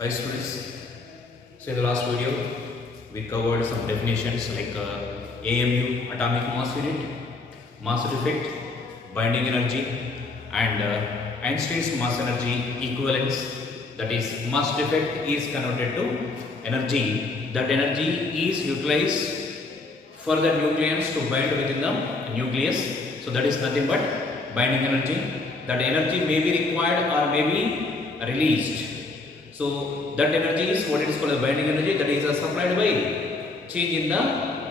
Hi students, so in the last video we covered some definitions like AMU, atomic mass unit, mass effect, binding energy, and Einstein's mass energy equivalence. That is, mass effect is converted to energy. That energy is utilized for the nucleons to bind within the nucleus. So that is nothing but binding energy. That energy may be required or may be released. So that energy is what it is called as binding energy, that is supplied by change in the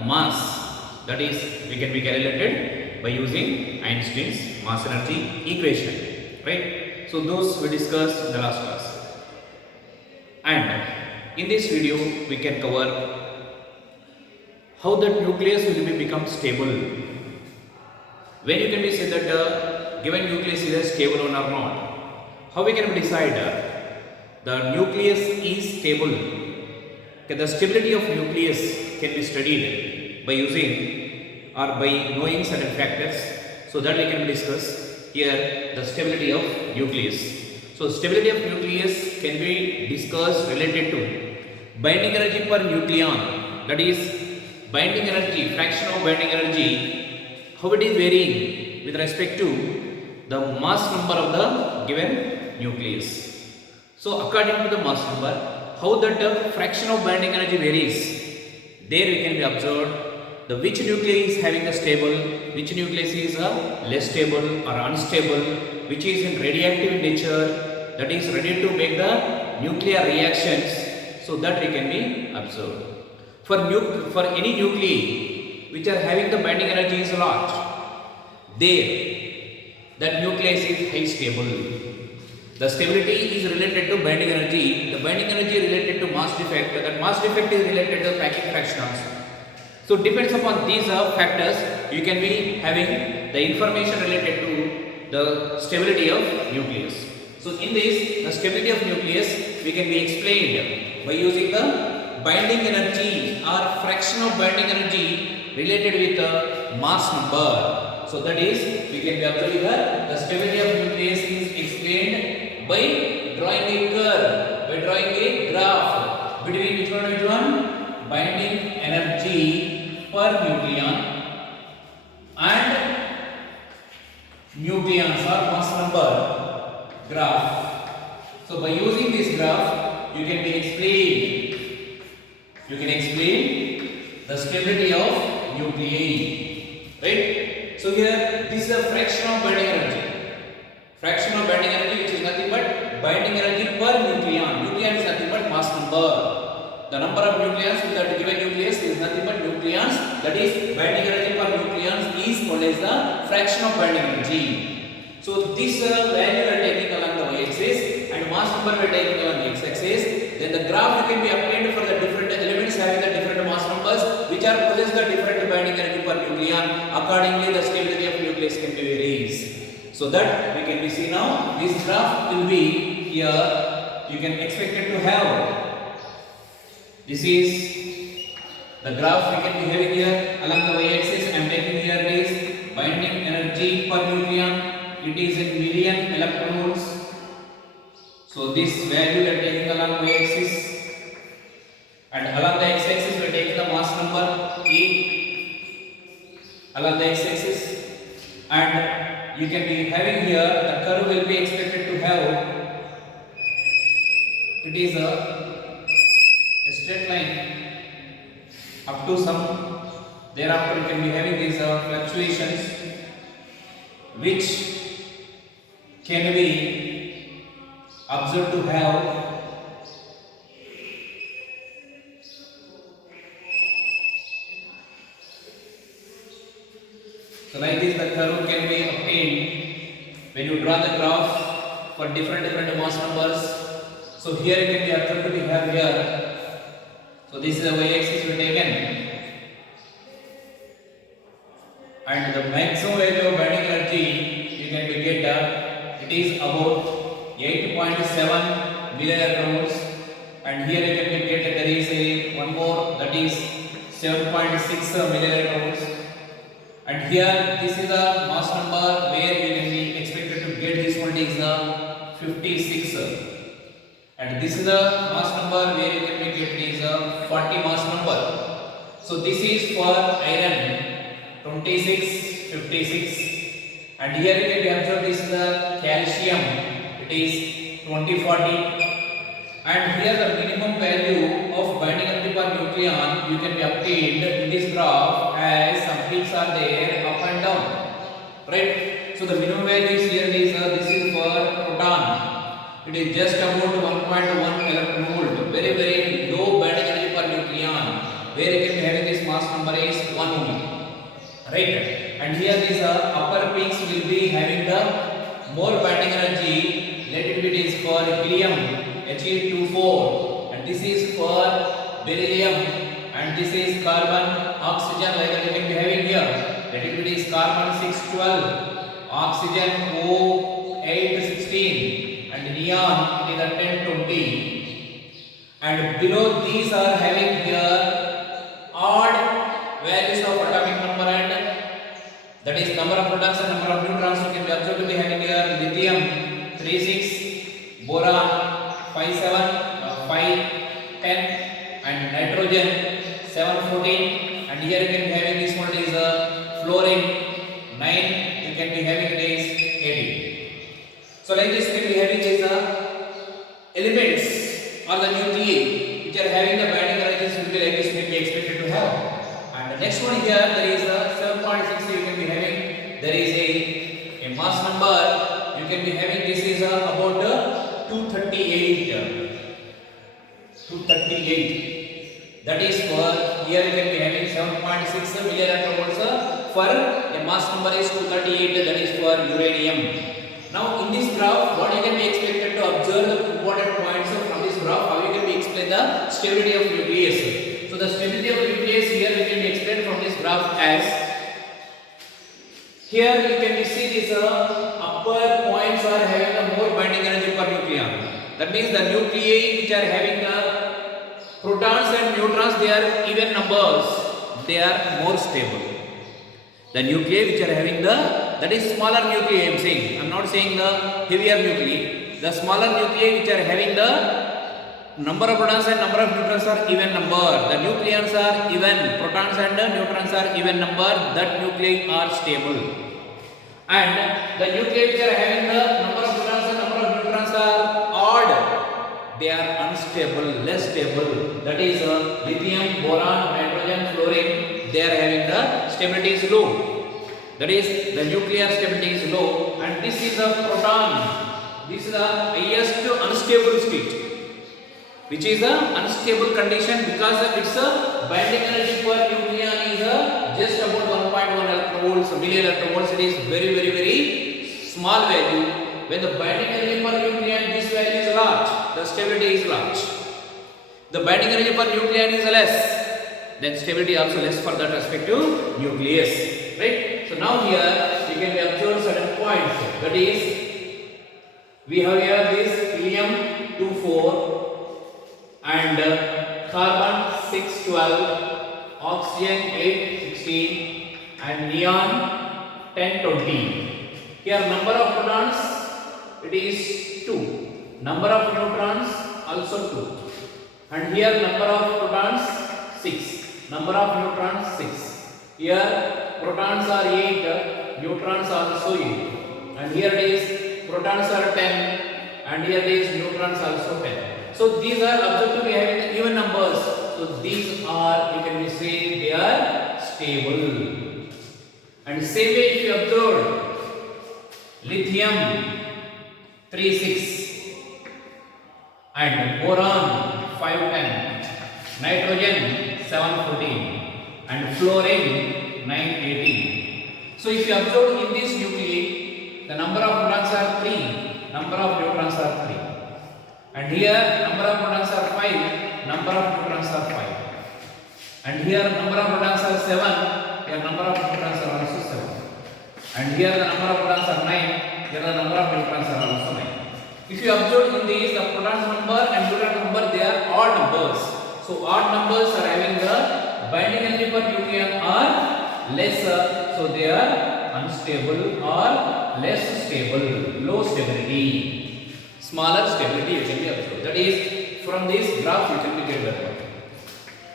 mass. That is, we can be calculated by using Einstein's mass energy equation, right? So those we discussed in the last class, and in this video we can cover how that nucleus will become stable. When you can be said that given nucleus is a stable one or not, how we can decide the nucleus is stable? Okay, the stability of nucleus can be studied by using or by knowing certain factors, so that we can discuss here the stability of nucleus. So stability of nucleus can be discussed related to binding energy per nucleon, that is binding energy, fraction of binding energy, how it is varying with respect to the mass number of the given nucleus. So according to the mass number, how that fraction of binding energy varies, there we can be observed the which nucleus is having the stable, which nucleus is less stable or unstable, which is in radioactive nature, that is ready to make the nuclear reactions, so that we can be observed. For any nuclei which are having the binding energy is large, there that nucleus is high stable. The stability is related to binding energy. The binding energy is related to mass defect. That mass defect is related to packing fraction also. So depends upon these factors, you can be having the information related to the stability of nucleus. So in this, the stability of nucleus we can be explained by using the binding energy or fraction of binding energy related with the mass number. So that is, we can be observing here the stability of nucleus is explained by drawing a curve, by drawing a graph between which one? Binding energy per nucleon and nucleons or mass number graph. So by using this graph, you can explain the stability of nuclei, right? So here this is a fraction of binding energy. Fraction of binding energy, which is nothing but binding energy per nucleon. Nucleon is nothing but mass number. The number of nucleons with that given nucleus is nothing but nucleons. That is, binding energy per nucleons is called as the fraction of binding energy. So this value we are taking along the y-axis and mass number we are taking along the x-axis. Then the graph can be obtained for the different elements having the different mass numbers, which are possess the different binding energy per nucleon. Accordingly, the stability of nucleus can be varies. So that we can be see now, this graph will be here, you can expect it to have, this is the graph we can be having here along the y-axis. I am taking here is binding energy per nucleon, it is in million electrons. So this value we are taking along y-axis, and along the x-axis we are taking the mass number E along the x-axis, and you can be having here the curve will be expected to have, it is a straight line up to some, thereafter you can be having these fluctuations which can be observed to have so like this the curve can be obtained when you draw the graph for different mass numbers. So here you can be observed to be have here. So this is the y-axis we taken, and the maximum value of binding energy you can be get it is about 8.7 million electrons, and here you can be get there is a one more, that is 7.6 million electrons. And here this is the mass number where you can be expected to get this one is 56. and this is the mass number where you can be get is a 40 mass number. So this is for iron 26, 56, and here you can be observed this is the calcium, it is 20, 40, and here the minimum value of binding energy per nucleon you can be obtained in this graph as some peaks are there up and down, right? So the minimum value is here is this is for proton, it is just about 1.1 electron volt, very low binding energy per nucleon, where you can be having this mass number is 1 only, right? And here these upper peaks will be having the more binding energy, let it be this for helium He24, and this is for beryllium, and this is carbon, oxygen, like you can be having here, let it be this carbon 612, oxygen O816, and neon it is a 1020, and below these are having here odd values of atomic number, and that is number of protons and number of neutrons you can be observed to be having here lithium 36, boron 57, 510, and nitrogen 714, and here you can be having this one is fluorine 9, you can be having it is 18. So like this you can be having is elements or the nuclei which are having the binding energies will be like this may be expected to have. And the next one here there is 7.6 you can be having, there is a mass number you can be having, this is about 238, that is for here you can be having 7.6 million electron volts for a mass number is 238, that is for uranium. Now in this graph what you can be expected to observe the important points from this graph, how you can be explain the stability of nucleus. So the stability of nucleus here we can be explained from this graph as, here you can see these upper points are having a more binding energy per nucleon. That means the nuclei which are having protons and neutrons, they are even numbers, they are more stable. The nuclei which are having that is smaller nuclei I am saying, I am not saying the heavier nuclei. The smaller nuclei which are having the number of protons and number of neutrons are even number. The nucleons are even, protons and neutrons are even number, that nuclei are stable. And the nuclei which are having the number of protons and number of neutrons are odd, they are unstable, less stable. That is lithium, boron, nitrogen, fluorine, they are having the stability is low. That is the nuclear stability is low, and this is a proton, this is the highest unstable state, which is a unstable condition because its binding energy per nucleon is just about 1.1 electron volts, milli electron volts. It is very small value. When the binding energy per nucleon, this value is large, the stability is large. The binding energy per nucleon is less, then stability also less for that respective nucleus, right? So now here you can observe certain points, that is we have here this helium 24 and carbon 612, oxygen 816, and neon 1020. Here number of protons it is 2, number of neutrons also 2, and here number of protons 6, number of neutrons 6. Here protons are 8, neutrons are also 8, and here it is protons are 10, and here it is neutrons also 10. So these are observed to be having even numbers. So these are, you can say they are stable. And same way if you observe lithium 36 and boron 510, nitrogen 714, and fluorine 918. So if you observe in this nuclei, the number of protons are 3, number of neutrons are 3. And here number of protons are 5, number of neutrons are 5. And here number of protons are 7, here number of neutrons are also 7. And here the number of protons are 9, here the number of neutrons are also 9. If you observe in these, the proton number and neutron number, they are odd numbers. So odd numbers are having the binding energy per nucleon are lesser, so they are unstable or less stable, low stability. smaller stability you can be observed. That is, from this graph you can be get that one.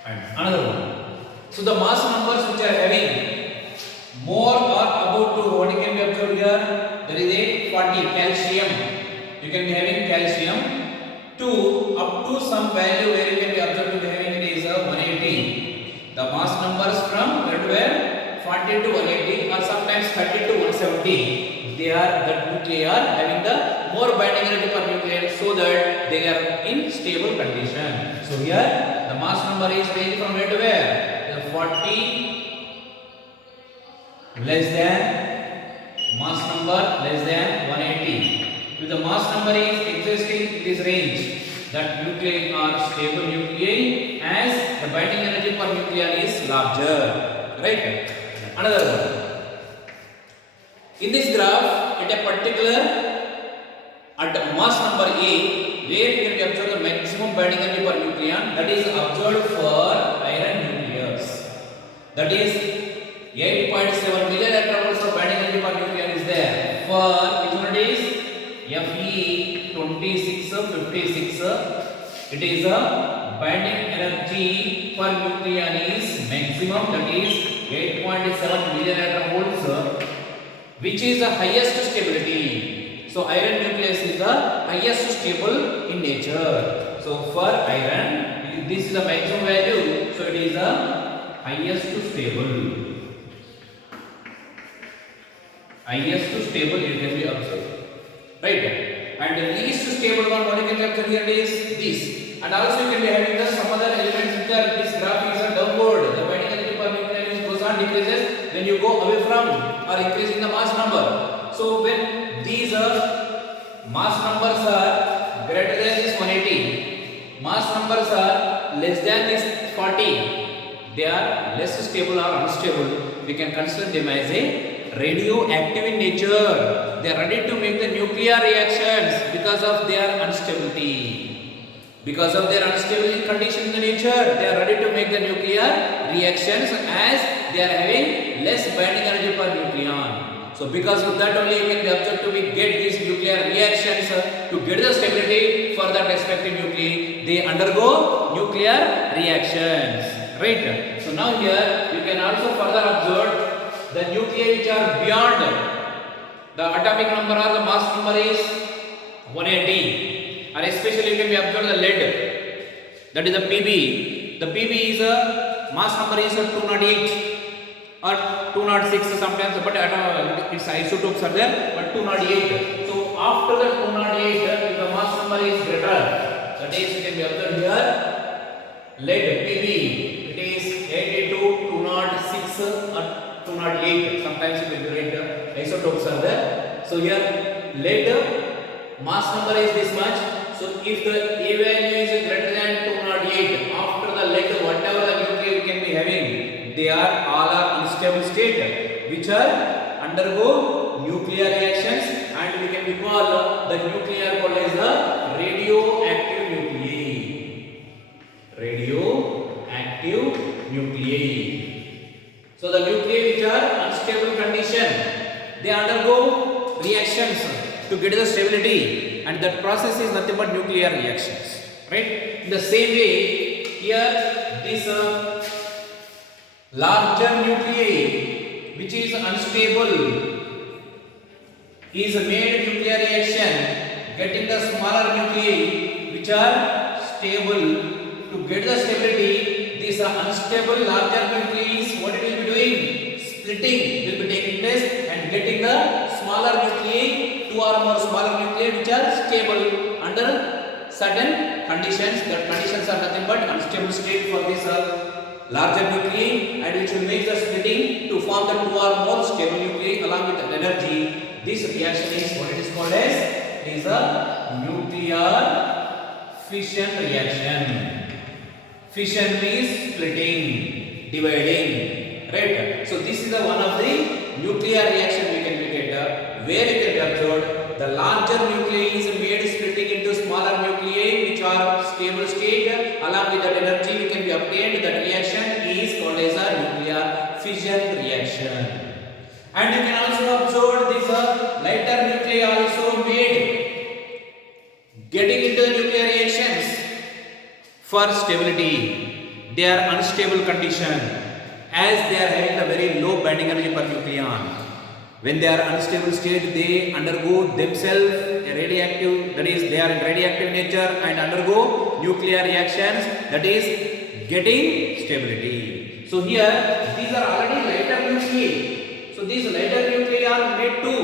And another one. So the mass numbers which are having more or about to what you can be observed here, there is a 40 calcium. You can be having calcium to up to some value where you can be observed to be having it is 180. The mass numbers from where 40 to 180 or sometimes 30 to 170. They are that nuclei are having the more binding energy per nucleon, so that they are in stable condition. So here the mass number is ranging from where to where? The 40 less than mass number less than 180. If the mass number is existing in this range, that nuclei are stable nuclei as the binding energy per nucleon is larger. Right? Another one. In this graph, at a particular at mass number A, where you can observe the maximum binding energy per nucleon, that is observed for iron nucleus. That is 8.7 million electron volts of binding energy per nucleon is there. For which one it is? Fe2656. It is a binding energy per nucleon is maximum, that is 8.7 million electron volts, which is the highest stability. So iron nucleus is the highest stable in nature. So for iron, this is the maximum value, so it is the highest stable. Highest stable it can be observed. Right? And the least stable one, what you can capture here is this. And also you can be having the some other elements which are this graph is a downward. The binding energy per nucleon goes on decreases when you go away from or increasing the mass number. So when these mass numbers are greater than this 180, mass numbers are less than this 40, they are less stable or unstable. We can consider them as a radioactive in nature. They are ready to make the nuclear reactions because of their instability. Because of their unstable condition in the nature, they are ready to make the nuclear reactions as they are having less binding energy per nucleon. So because of that only you can be observed to get these nuclear reactions to get the stability for that respective nuclei. They undergo nuclear reactions. Right? So now here you can also further observe the nuclei which are beyond the atomic number or the mass number is 180, or especially you can be observed the lead, that is the Pb. The Pb is a mass number is 208 or 206 sometimes, but its isotopes are there, but 208. So after the 208, if the mass number is greater, that is you can be observed here lead Pb, it is 82, 206 or 208. Sometimes you will write isotopes are there. So here lead mass number is this much. So if the A value is greater than 208, after the lead whatever the nuclei you can be having, they are all are unstable state which are undergo nuclear reactions, and we can call the nuclear called as the radioactive nuclei. Radioactive nuclei. So the nuclei which are unstable condition, they undergo reactions to get the stability, and that process is nothing but nuclear reactions. Right? In the same way, here this larger nuclei which is unstable is made nuclear reaction getting the smaller nuclei which are stable. To get the stability, these are unstable larger nuclei, what it will be doing? Splitting will be taking place and getting the smaller nuclei, two or more smaller nuclei which are stable under certain conditions. The conditions are nothing but unstable state for this larger nuclei, and which will make the splitting to form the two or more stable nuclei along with the energy. This reaction is what it is called as, it is a nuclear fission reaction. Fission means splitting, dividing. Right? So this is the one of the nuclear reaction we can get where you can observe the larger nuclei is made splitting into smaller nuclei which are stable state. Along with that energy we can be obtained. That reaction is called as a nuclear fission reaction. And you can also observe this lighter nuclei also made getting into the nuclear reactions for stability. They are unstable condition as they are having a very low binding energy per nucleon. When they are unstable state, they undergo themselves a radioactive, that is they are in radioactive nature and undergo nuclear reactions, that is getting stability. So here these are already lighter nuclei. So these lighter nuclei are made to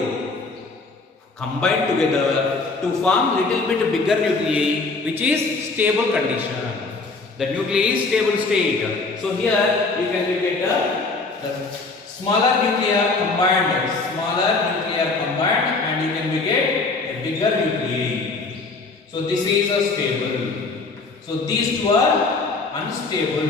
combine together to form little bit bigger nuclei, which is stable condition. The nuclei is stable state. So here you can get the smaller nuclei combined, and you can get a bigger nuclei. So this is a stable. So these two are unstable.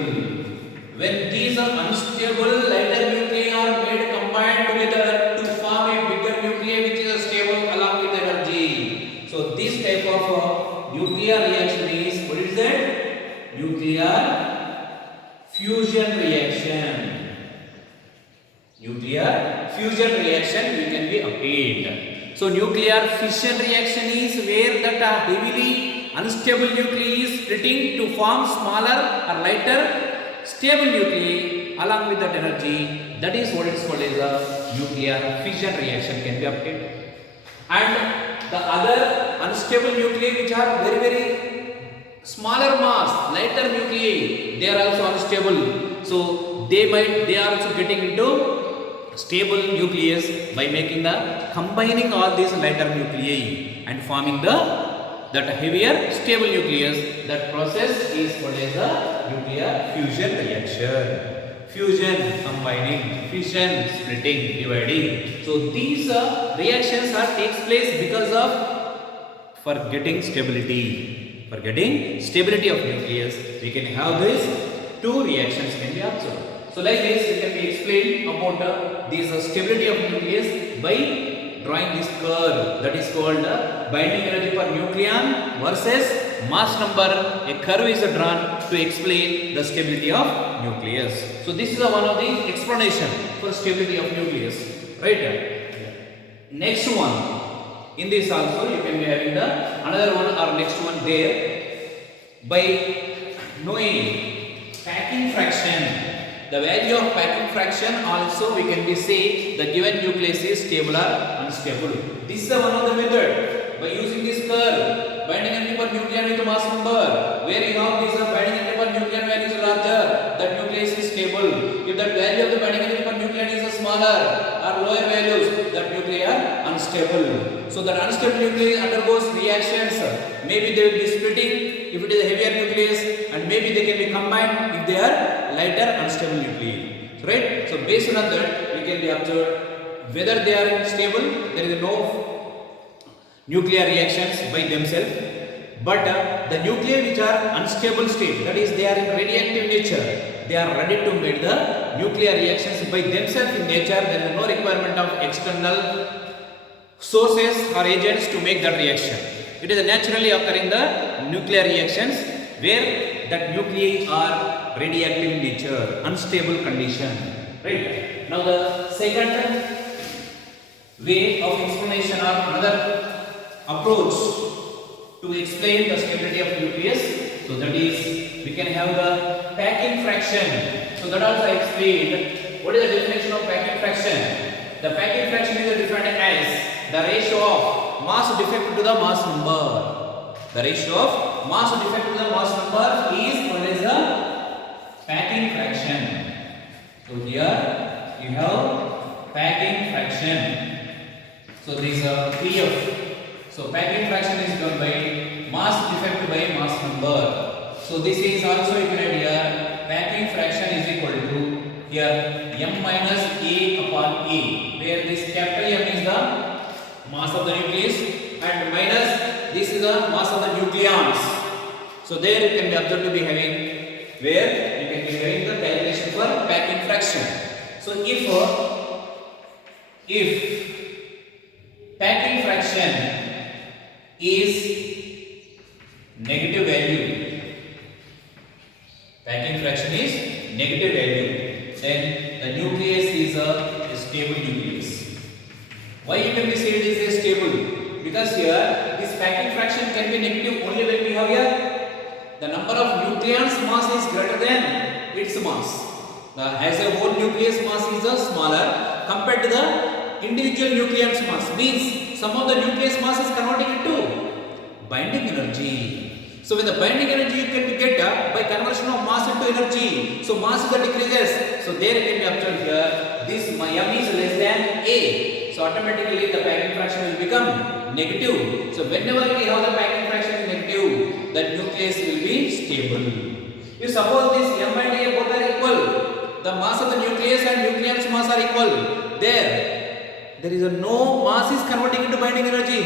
When these are unstable, lighter nuclei are made combined together to form a bigger nuclei which is stable along with energy. So this type of nuclear reaction is, what is that? Nuclear fusion reaction. Nuclear fusion reaction you can be obtained. So nuclear fission reaction is where that heavily unstable nuclei is splitting to form smaller or lighter stable nuclei along with that energy. That is what is called as a nuclear fission reaction can be obtained. And the other unstable nuclei which are very smaller mass, lighter nuclei, they are also unstable. So they are also getting into stable nucleus by making the combining all these lighter nuclei and forming that heavier stable nucleus. That process is called as a nuclear fusion reaction. Fusion, combining, fission, splitting, dividing. So these reactions takes place because of for getting stability. For getting stability of nucleus, we can have these two reactions can be observed. So like this, it can be explained about this stability of nucleus by drawing this curve, that is called binding energy per nucleon versus mass number. A curve is drawn to explain the stability of nucleus. So this is one of the explanation for stability of nucleus, right? Next one, in this also you can be having the another one or next one there. By knowing packing fraction, the value of packing fraction also we can be say the given nucleus is stable or unstable. This is one of the method by using this curve, binding energy per nucleon with mass number, where you have this binding energy per nucleon value is larger, that nucleus is stable. If that value of the binding energy per nucleon is smaller or lower values, that nuclei are unstable. So that unstable nucleus undergoes reactions. Maybe they will be splitting if it is a heavier nucleus, and maybe they can be combined if they are lighter unstable nuclei. Right? So based on that, we can be observed whether they are stable. There is no nuclear reactions by themselves. But the nuclei which are unstable state, that is they are in radioactive nature, they are ready to make the nuclear reactions by themselves in nature. There is no requirement of external sources or agents to make that reaction. It is naturally occurring the nuclear reactions where that nuclei are radioactive in nature, unstable condition. Right? Now the second way of explanation or another approach to explain the stability of nucleus. So that is we can have the packing fraction. So that also I explained. What is the definition of packing fraction? The packing fraction is defined as the ratio of mass defect to the mass number. The ratio of mass defect to the mass number is what is the packing fraction. So here you have packing fraction. So these are PF. So packing fraction is done by mass defect by mass number. So this is also you can add here packing fraction is equal to here m minus a upon a, where this capital M is the mass of the nucleus and minus this is the mass of the nucleons. So there you can be observed to be having where you can be having the calculation for packing fraction. So if packing fraction is negative value, packing fraction is negative value, then the nucleus is a stable nucleus. Why you can be said it is a stable? Because here this packing fraction can be negative nucleon's mass is greater than its mass. As a whole nucleus mass is smaller compared to the individual nucleon's mass. Means some of the nucleus mass is converting into binding energy. So when the binding energy you can get by conversion of mass into energy. So mass is decreases. So there can be observed here this m is less than a. So automatically the packing fraction will become negative. So whenever we have the packing fraction is negative, that nucleus will be stable. If suppose this m and a both are equal, the mass of the nucleus and nucleon's mass are equal, there is no mass is converting into binding energy.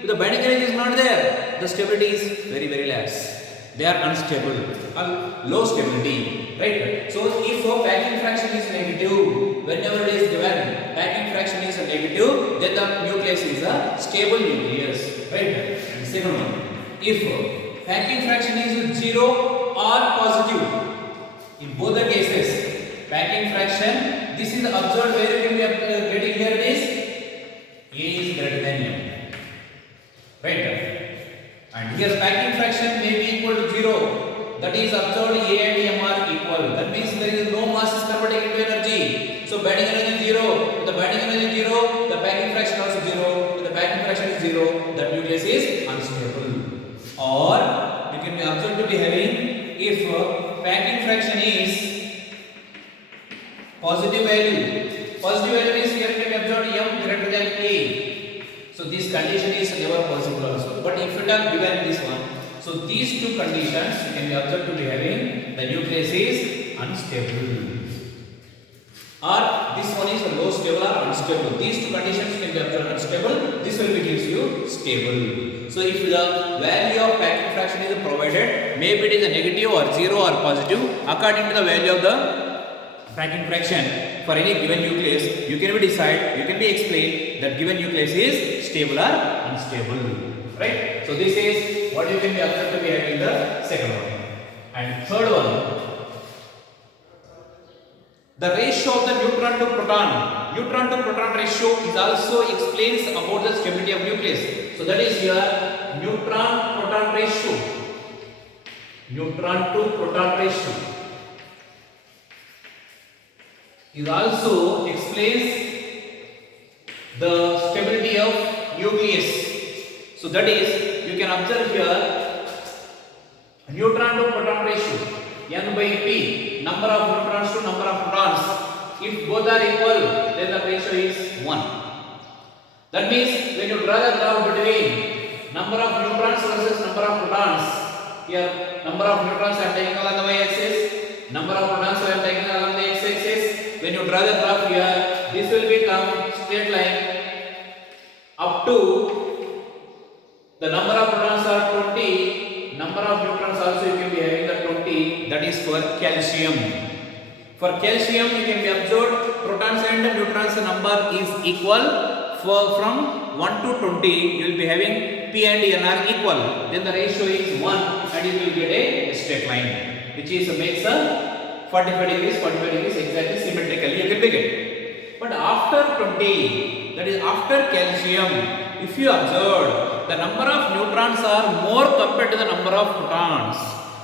If the binding energy is not there, the stability is very less. They are unstable or low stability, right? So if a packing fraction is negative, whenever it is given packing fraction is negative, then the nucleus is a stable nucleus, right? And second one, if packing fraction is 0 or positive, in both the cases packing fraction, this is observed where you can be getting here is a is greater than m, right? And here packing fraction may be equal to 0, that is observed a and m are equal. That means there is no mass is converting into energy. So binding energy 0, with the binding energy 0, the packing fraction also 0. With the packing fraction is 0, the nucleus is unstable. Or you can be observed to be having, if packing fraction is positive value means here can be observed m greater than a. So this condition is never possible also. But if it are given this one, so these two conditions you can be observed to be having, the nucleus is unstable. Or this one is low stable or unstable. These two conditions can be observed unstable. This will be gives you stable. So if the value of packing fraction is provided, maybe it is a negative or 0 or positive, according to the value of the packing fraction for any given nucleus, you can be explained that given nucleus is stable or unstable, right? So this is what you can be observed to be having the second one. And third one, the ratio of the neutron to proton ratio is also explains about the stability of nucleus. So that is here neutron to proton ratio is also explains the stability of nucleus. So that is, you can observe here neutron to proton ratio n by p, number of neutrons to number of protons. If both are equal, then the ratio is 1. That means when you draw the graph between number of neutrons versus number of protons, here number of neutrons I am taking along the y-axis, number of protons I am taking along the x-axis. When you draw the graph here, this will become straight line up to the number of protons are 20, number of neutrons also you can be having the 20. That is for calcium. For calcium you can be observed protons and neutrons number is equal. From 1 to 20 you will be having p and n are equal. Then the ratio is 1 and you will get a straight line, which is makes a 45 degrees exactly symmetrically you can begin. But after 20, that is after calcium, if you observe the number of neutrons are more compared to the number of protons.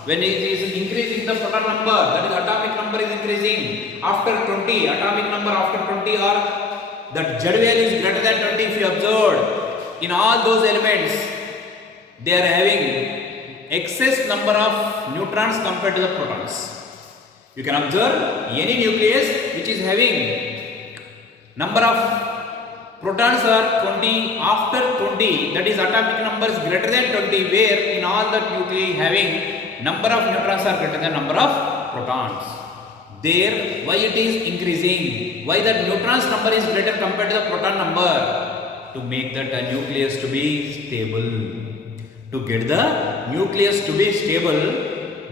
When it is increasing the proton number, that is atomic number is increasing. After 20, atomic number after 20 or that Z value is greater than 20. If you observe in all those elements, they are having excess number of neutrons compared to the protons. You can observe any nucleus which is having number of protons are 20, after 20, that is atomic number is greater than 20, where in all the nuclei having number of neutrons are greater than number of protons. There, why it is increasing? Why the neutrons number is greater compared to the proton number? To make that nucleus to be stable. To get the nucleus to be stable,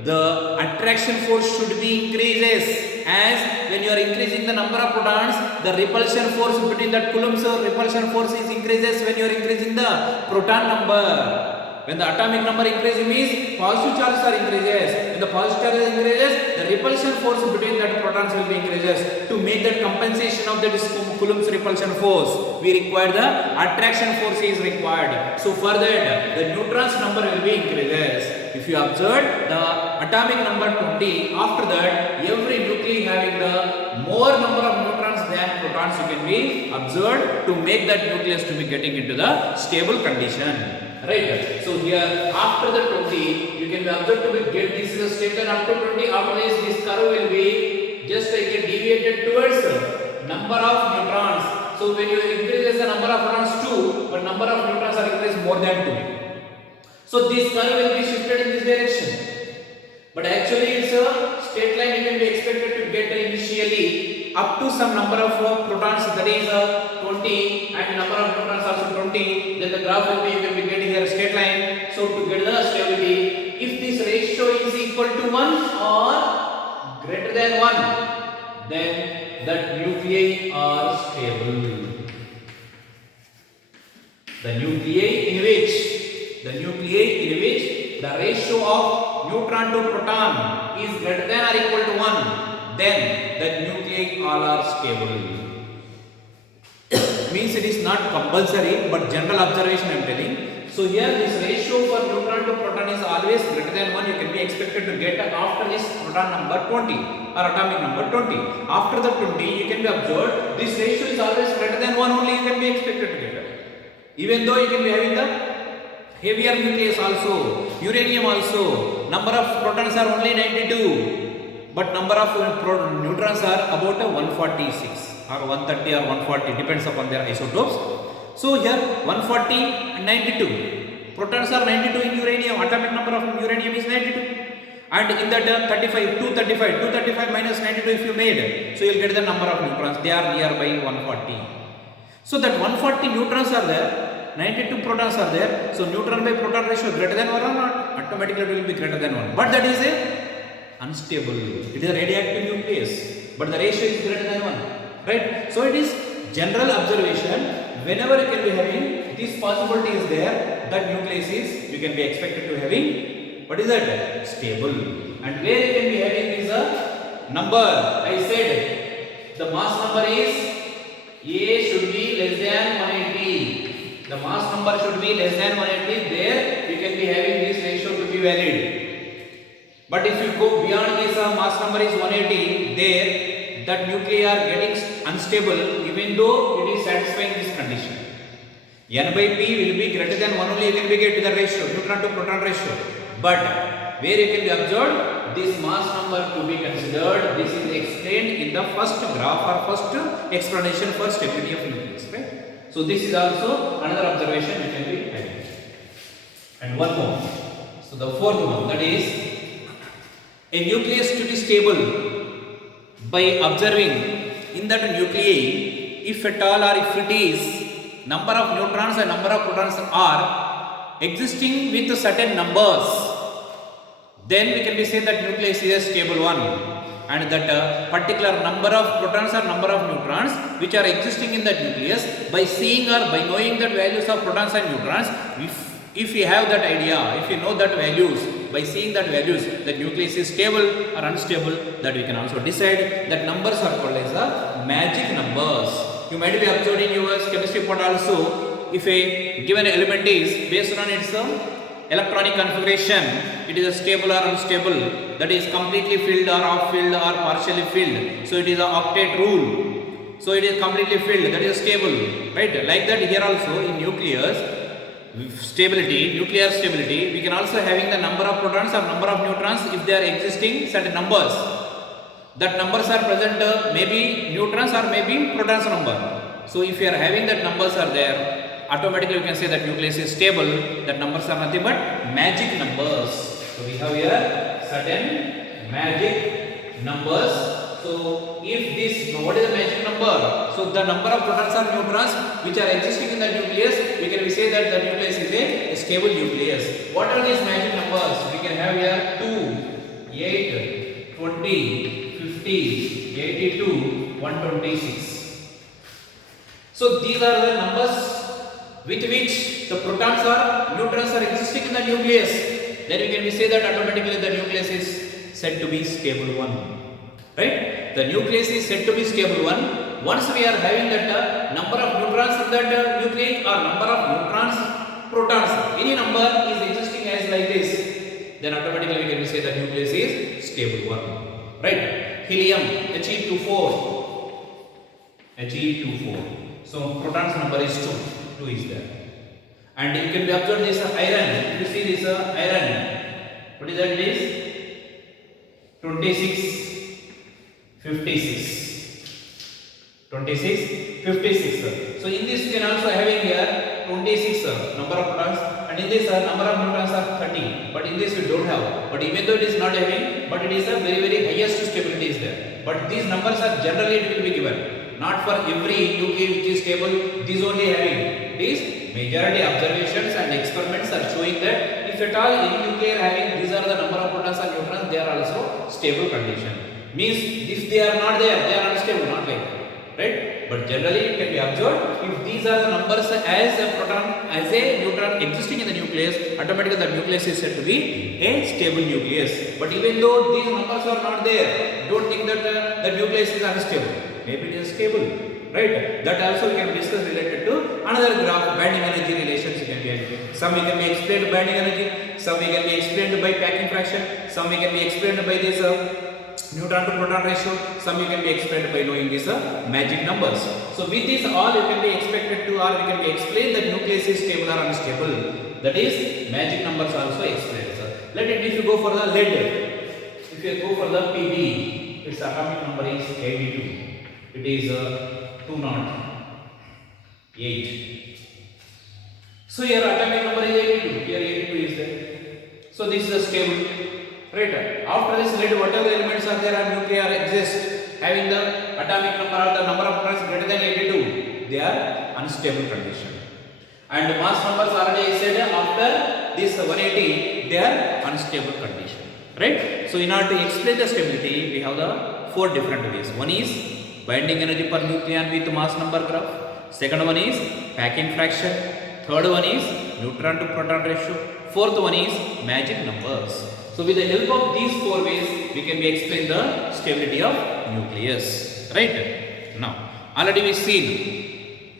the attraction force should be increases. As when you are increasing the number of protons, the repulsion force between that Coulomb's repulsion force is increases when you are increasing the proton number. When the atomic number increases means positive charges are increases. When the positive charges increases, the repulsion force between that protons will be increases. To make that compensation of that Coulomb's repulsion force, we require the attraction force is required. So for that, the neutrons number number will be increases. If you observe the atomic number 20, after that every nuclei having the more number of neutrons than protons you can be observed to make that nucleus to be getting into the stable condition. Right. So here after the 20 you can be observed to be get this is a stable and up to 20. After this curve will be just like a deviated towards number of neutrons. So when you increase the number of protons 2, but number of neutrons are increased more than 2. So this curve will be shifted in this direction. But actually it's a straight line. You can be expected to get initially up to some number of protons, that is 20, and number of neutrons also 20. Then the graph will be, you can be getting a straight line. So to get the stability, if this ratio is equal to 1 or greater than 1, then that nuclei are stable. The nuclei in which the ratio of neutron to proton is greater than or equal to 1, then the nuclei all are stable. Means it is not compulsory, but general observation I am telling. So here this ratio for neutron to proton is always greater than 1. You can be expected to get after this proton number 20 or atomic number 20. After the 20 you can be observed this ratio is always greater than 1 only, you can be expected to get. Even though you can be having the heavier nucleus also, uranium also, number of protons are only 92, but number of neutrons are about 146 or 130 or 140, depends upon their isotopes. So here 140 and 92, protons are 92 in uranium, atomic number of uranium is 92. And in that 235 minus 92 if you made, so you will get the number of neutrons, they are nearby 140. So that 140 neutrons are there, 92 protons are there, so neutron by proton ratio greater than 1 or not? Automatically it will be greater than 1. But that is a unstable. It is a radioactive nucleus, but the ratio is greater than 1. Right? So it is general observation. Whenever you can be having this possibility is there, that nucleus is, you can be expected to having, what is that? Stable. And where you can be having is a number. I said the mass number is A should be less than 180. The mass number should be less than 180. There you can be having this ratio to be valid. But if you go beyond this mass number is 180, there that nuclei are getting unstable even though it is satisfying this condition. N by P will be greater than 1 only, you can be get to the ratio, neutron to proton ratio. But where you can be observed, this mass number to be considered, this is explained in the first graph or first explanation for stability of nucleus. Right? So this is also another observation you can be having. And one more. So the fourth one, that is a nucleus to be stable by observing in that nuclei, if at all or if it is number of neutrons and number of protons are existing with certain numbers, then we can be say that nucleus is a stable one, and that particular number of protons or number of neutrons which are existing in that nucleus, by seeing or by knowing that values of protons and neutrons, if you have that idea, if you know that values, by seeing that values, the nucleus is stable or unstable, that we can also decide that numbers are called as the magic numbers. You might be observing your chemistry part also, if a given element is based on its electronic configuration, it is a stable or unstable, that is completely filled or half filled or partially filled, so it is an octet rule. So it is completely filled, that is stable, right? Like that here also in nucleus stability, nuclear stability, we can also having the number of protons or number of neutrons if they are existing certain numbers. That numbers are present, maybe neutrons or maybe protons number. So if you are having that numbers are there, automatically you can say that nucleus is stable. That numbers are nothing but magic numbers. So we have here certain magic numbers. So if this, what is the magic number? So the number of protons or neutrons which are existing in the nucleus, we can say that the nucleus is a stable nucleus. What are these magic numbers? We can have here 2, 8, 20, 50, 82, 126. So these are the numbers with which the protons or neutrons are existing in the nucleus. Then we can say that automatically the nucleus is said to be stable one. Right? The nucleus is said to be stable one. Once we are having that number of neutrons in that nuclei or number of neutrons, protons, any number is existing say the nucleus is stable one. Right? Helium He24. He24. So protons number is 2. 2 is there. And you can observe this iron. You see this iron. What is that? It is 26, 56. 26, 56. So in this you can also having here 26 number of protons, and in this number of neutrons are 30. But in this we don't have. But even though it is not having, but it is a very highest stability is there. But these numbers are generally it will be given. Not for every nuclei which is stable. These only having. These majority observations and experiments are showing that if at all any nuclei are having these are the number of protons and neutrons, they are also stable condition. Means if they are not there, they are unstable, not like that. Right? But generally it can be observed if these are the numbers as a proton, as a neutron existing in the nucleus, automatically the nucleus is said to be a stable nucleus. But even though these numbers are not there, don't think that the nucleus is unstable. Maybe it is stable. Right? That also we can discuss related to another graph, binding energy relations. Can be some we can be explained by binding energy, some we can be explained by packing fraction, some we can be explained by this neutron to proton ratio, some you can be explained by knowing these magic numbers. So with this all you can be expected to, or we can be explained that nucleus is stable or unstable. That is magic numbers also explains. Let it, if you go for the lead, if you go for the Pb, its atomic number is 82. It is 208. So your atomic number is 82. Here 82 is there. So this is a stable. Right. After this lead, whatever elements are there and nuclei exist having the atomic number or the number of protons greater than 82, they are unstable condition. And mass numbers already said after this 180, they are unstable condition. Right. So in order to explain the stability, we have the 4 different ways. One is binding energy per nucleon with mass number graph. Second one is packing fraction. Third one is neutron to proton ratio. Fourth one is magic numbers. So with the help of these 4 ways, we can be explain the stability of nucleus. Right? Now, already we seen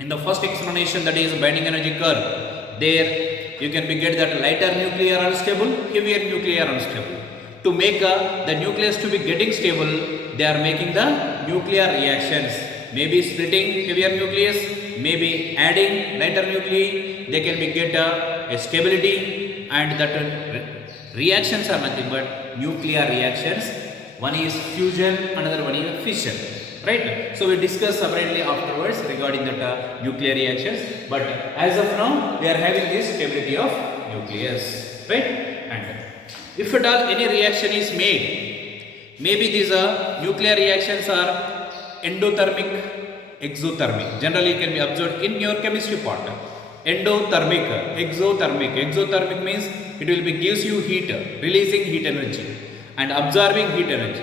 in the first explanation, that is binding energy curve. There you can be get that lighter nuclei are unstable, heavier nuclei are unstable. To make the nucleus to be getting stable, they are making the nuclear reactions. Maybe splitting heavier nucleus, maybe adding lighter nuclei. They can be get a stability, and that reactions are nothing but nuclear reactions. One is fusion, another one is fission. Right? So we discuss separately afterwards regarding that nuclear reactions. But as of now, we are having this stability of nucleus. Right? And if at all any reaction is made, maybe these nuclear reactions are endothermic, exothermic. Generally, it can be observed in your chemistry part. Endothermic, exothermic. Exothermic means it will be gives you heat, releasing heat energy, and absorbing heat energy.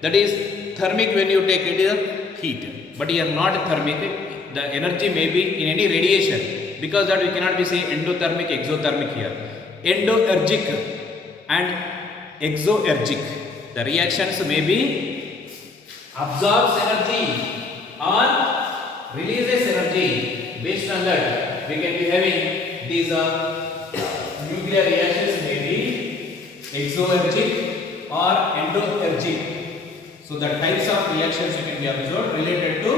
That is thermic when you take it is heat, but here not thermic. The energy may be in any radiation, because that we cannot be saying endothermic, exothermic here. Endoergic and exoergic. The reactions may be absorbs energy or releases energy. Based on that, we can be having these nuclear reactions may be exoergic or endoergic. So the types of reactions you can be observed related to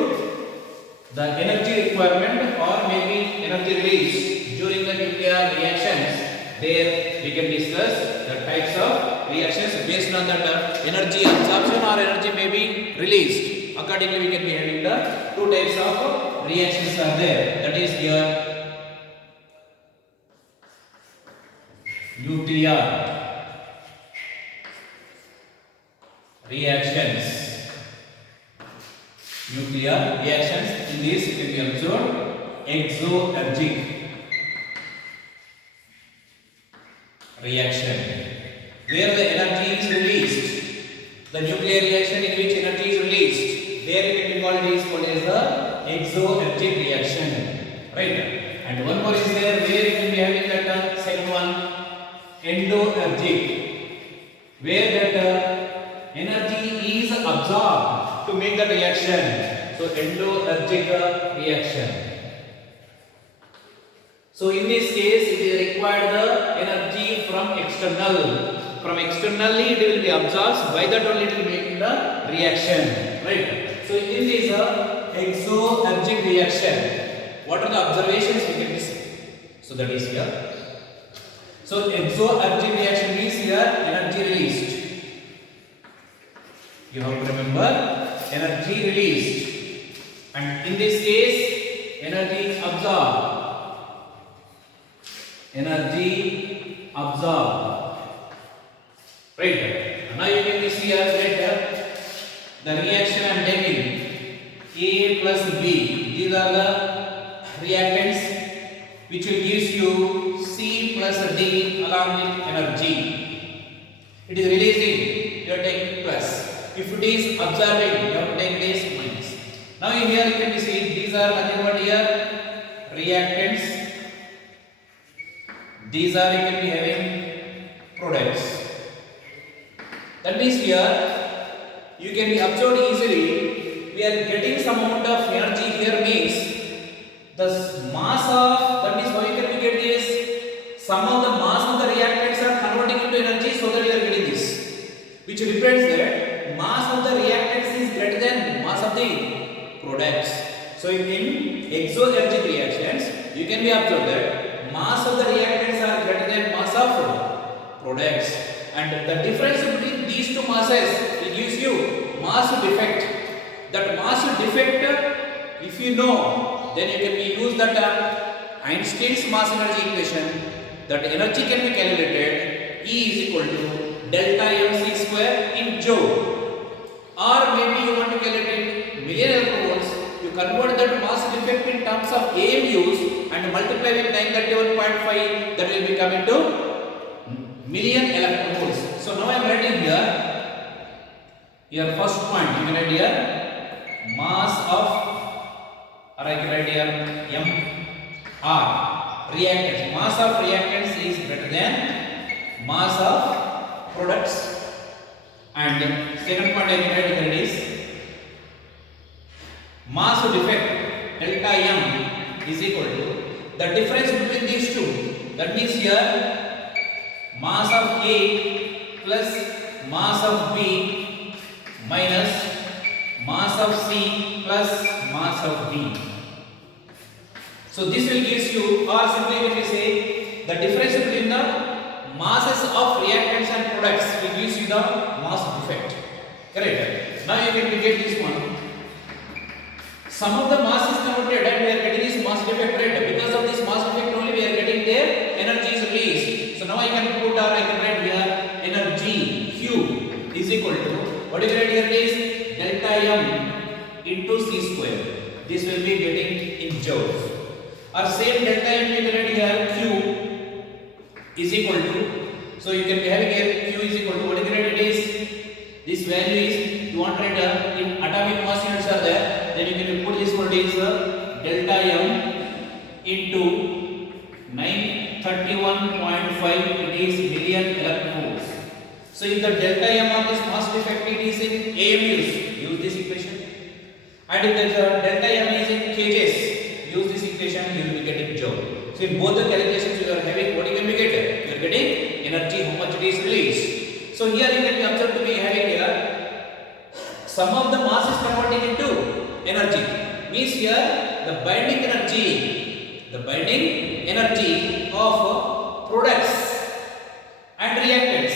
the energy requirement or maybe energy release during the nuclear reactions. There we can discuss the types of reactions based on that energy absorption or energy may be released. Accordingly, we can be having the 2 types of reactions are there. That is here nuclear reactions. Nuclear reactions, in this you can be observed exoergic reaction, where the energy is released. The nuclear reaction in which energy is released, there it can be called as the exoergic reaction. Right? And one more is there where you can be having that second one, endoergic, where that energy is absorbed to make the reaction. So endoergic reaction. So in this case, it is required the energy from external from externally it will be absorbed, by that only it will make the reaction, right? So in this exoergic reaction, what are the observations we can see? So that is here. So exoergic reaction means here energy released. You have to remember energy released, and in this case energy absorbed. Energy absorbed. Right. Now you can see here later the reaction I am taking A plus B. These are the reactants which will give you C plus D along with energy. It is releasing, you are taking plus. If it is absorbing, you have to take this minus. Now here you can see these are nothing but here reactants. These are you can be having products. That means here you can be absorbed easily. We are getting some amount of energy here means the mass of, that means how you can get this, some of the mass of the reactants are converting into energy, so that you are getting this, which represents that mass of the reactants is greater than mass of the products. So in exoergic reactions you can be observed that mass of the reactants are greater than mass of products, and the difference between these two masses, it gives you mass defect. That mass defect, if you know, then you can use that Einstein's mass energy equation. That energy can be calculated. E is equal to delta mc square in joule. Or maybe you want to calculate million electrovolts. You convert that mass defect in terms of AMUs and multiply with 931.5. That will become into million electrovolts. So now I am writing here first point. You can write here mass of, or I can write here MR, reactants. Mass of reactants is greater than mass of products. And second point I can write here is mass defect delta M is equal to the difference between these two. That means here mass of A plus mass of B minus mass of C plus mass of D. So this will give you, or simply when we say the difference between the masses of reactants and products will give you the mass defect. Correct? Now you can get this one. Some of the mass is converted and we are getting this mass defect, right? Because of this mass defect only we are getting their energy is released. So now I can put, or I can write here energy Q is equal to, what you write here is delta M into C square. This will be getting in joules. Or same delta M we can write here Q is equal to, so you can be having here Q is equal to, what you can write it is, this value is, you want to write in atomic mass units are there, then you can put this one is delta M into 931.5, it is million electrovolts. So if the delta M of this mass defect it is in AMUs, use this equation. And if the delta M is in kgs, use this equation, you will be getting joule. So in both the calculations you are having, what you can be getting? You are getting energy, how much it is released. So here you can be observed to be having here, some of the mass is converting into energy. Means here the binding energy of products and reactants,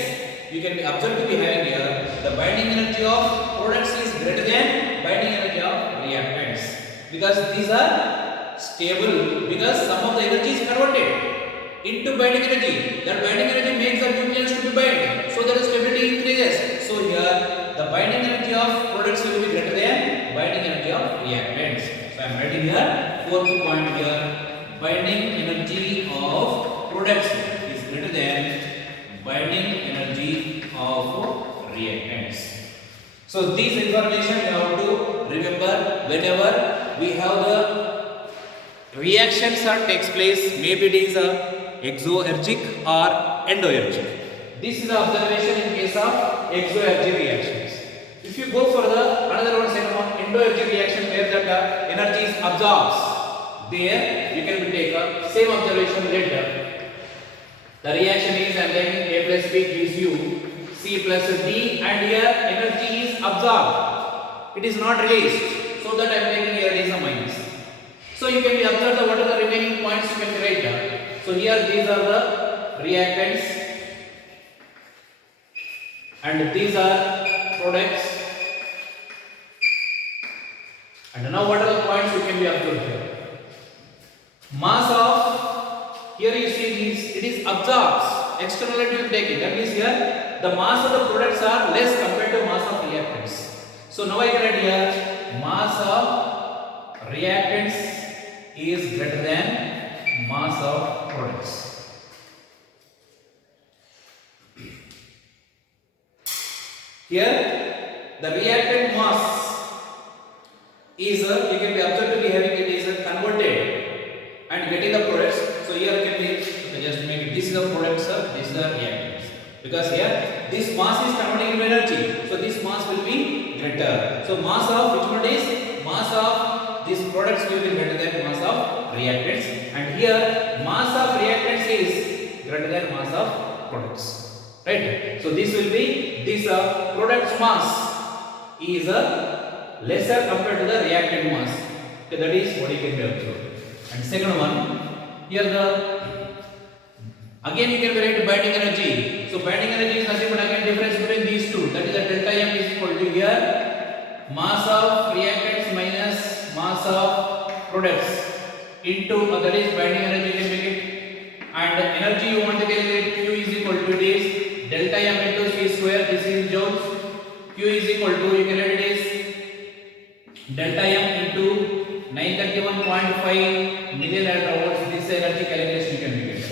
you can be observed to be having here, the binding energy of products is greater than binding energy of reactants, because these are stable, because some of the energy is converted into binding energy. That binding energy makes the nucleons to be bind, so that the stability increases. So here the binding energy of products will be greater than binding energy of reactants. So I am writing here fourth point here, binding energy of products is greater than binding energy of reactants. So this information you have to remember whenever we have the reactions that takes place, maybe it is exoergic or endoergic. This is the observation in case of exoergic reactions. If you go for the another one, second one, endoergic reaction where that energy is absorbed, there you can take a same observation later. The reaction is, and then A plus B gives you C plus D, and here energy is absorbed. It is not released. So that I am taking here it is a minus. So you can be observed what are the remaining points you can write down. So here these are the reactants, and these are products. And now what are the points you can be observed here? Mass of, here you see this, it is absorbs, externality you take it. That means here the mass of the products are less compared to mass of reactants. So now I can write here mass of reactants is greater than mass of products. Here the reactant mass is you can be observed to be having it is converted and getting the products. So here you can be, okay, just make it, this is the products, this is the reactants, because here this mass is converting into energy, so this mass will be greater. So mass of which one is, mass of these products will be greater than mass of reactants, and here mass of reactants is greater than mass of products, right? So this will be, this products mass is lesser compared to the reactant mass. Okay, that is what you can be observed. And second one, here again you can write binding energy. So binding energy is nothing but again difference between these two. That is the delta M is equal to here mass of reactants minus mass of products into that is binding energy, you can make it. And energy you want to calculate, Q is equal to this delta M into C square. This is joules. Q is equal to, you can write it is delta M into 931.5 million electron-volts. This energy calculation you can make it.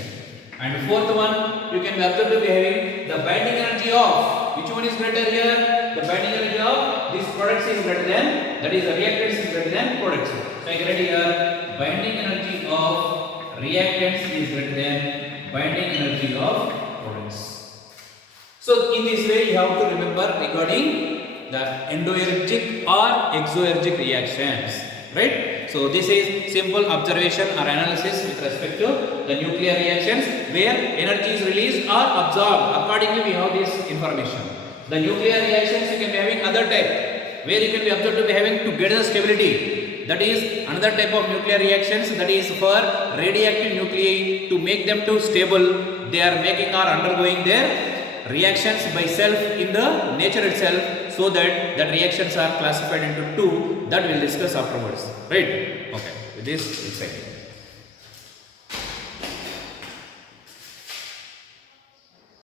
And fourth one, you can be observed to be having the binding energy of, which one is greater here? The binding energy of this products is greater than, that is the reactants is greater than products. So I can write here binding energy of reactants is greater than binding energy of products. So in this way you have to remember regarding the endoergic or exoergic reactions. Right? So this is simple observation or analysis with respect to the nuclear reactions where energy is released or absorbed. Accordingly we have this information. The nuclear reactions you can be having other type where you can be observed to be having to get the stability. That is another type of nuclear reactions, that is for radioactive nuclei to make them to stable. They are making or undergoing their reactions by self in the nature itself, so that the reactions are classified into two, that we will discuss afterwards, right? Okay, with this we'll say.